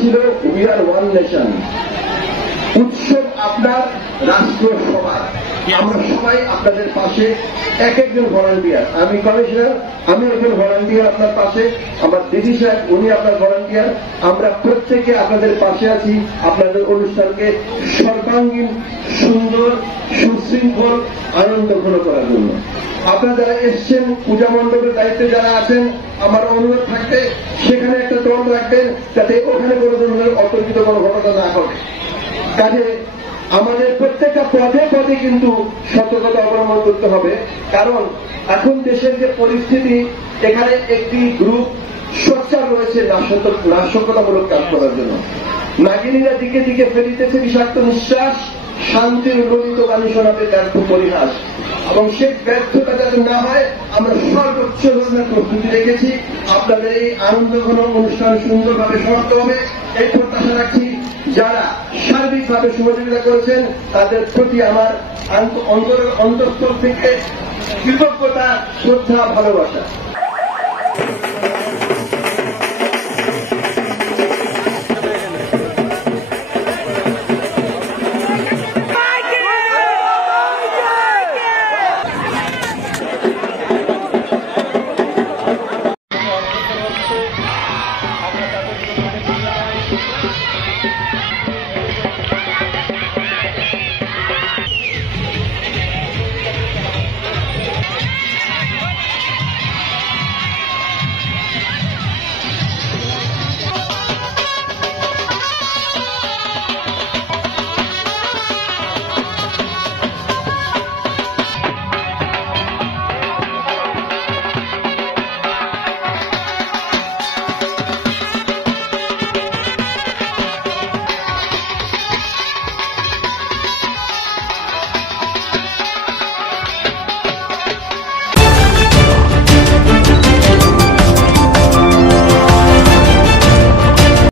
ছিল we are one nation. উৎসব আপনার, রাষ্ট্র সবার। আমরা সবাই আপনাদের পাশে, এক একজন ভলান্টিয়ার। আমি কমিশনার, আমি একজন ভলান্টিয়ার আপনার পাশে, আমার দিদি সাহেব উনি আপনার ভলান্টিয়ার। আমরা প্রত্যেকে আপনাদের পাশে আছি আপনাদের অনুষ্ঠানকে সর্বাঙ্গীন, সুন্দর, সুশৃঙ্খল, আনন্দঘন করার জন্য। আপনারা যারা এসছেন, পূজা মণ্ডপের দায়িত্বে যারা আছেন, আমার অনুরোধ থাকবে সেখানে একটা দল রাখবেন যাতে ওখানে কোনো ধরনের অতর্কিত কোনো ঘটনা না ঘটে। কাজে আমাদের প্রত্যেকটা পদে পদে কিন্তু সতর্কতা অবলম্বন করতে হবে। কারণ এখন দেশের যে পরিস্থিতি, এখানে একটি গ্রুপ সোচ্চার রয়েছে নাশকতামূলক কাজ করার জন্য। নাগিনীরা দিকে দিকে ফেলিতেছে বিষাক্ত নিঃশ্বাস, শান্তির ললিত গান শোনাতে ব্যর্থ পরিহাস। এবং সে ব্যর্থতা যাতে না হয় আমরা সর্বোচ্চ ধরনের প্রস্তুতি রেখেছি। আপনাদের এই আনন্দঘন অনুষ্ঠান সুন্দরভাবে সমাপ্ত হবে এই প্রত্যাশা রাখছি। যারা সার্বিকভাবে সহযোগিতা করেছেন তাদের প্রতি আমার অন্তঃস্থল থেকে কৃতজ্ঞতা, শ্রদ্ধা, ভালোবাসা।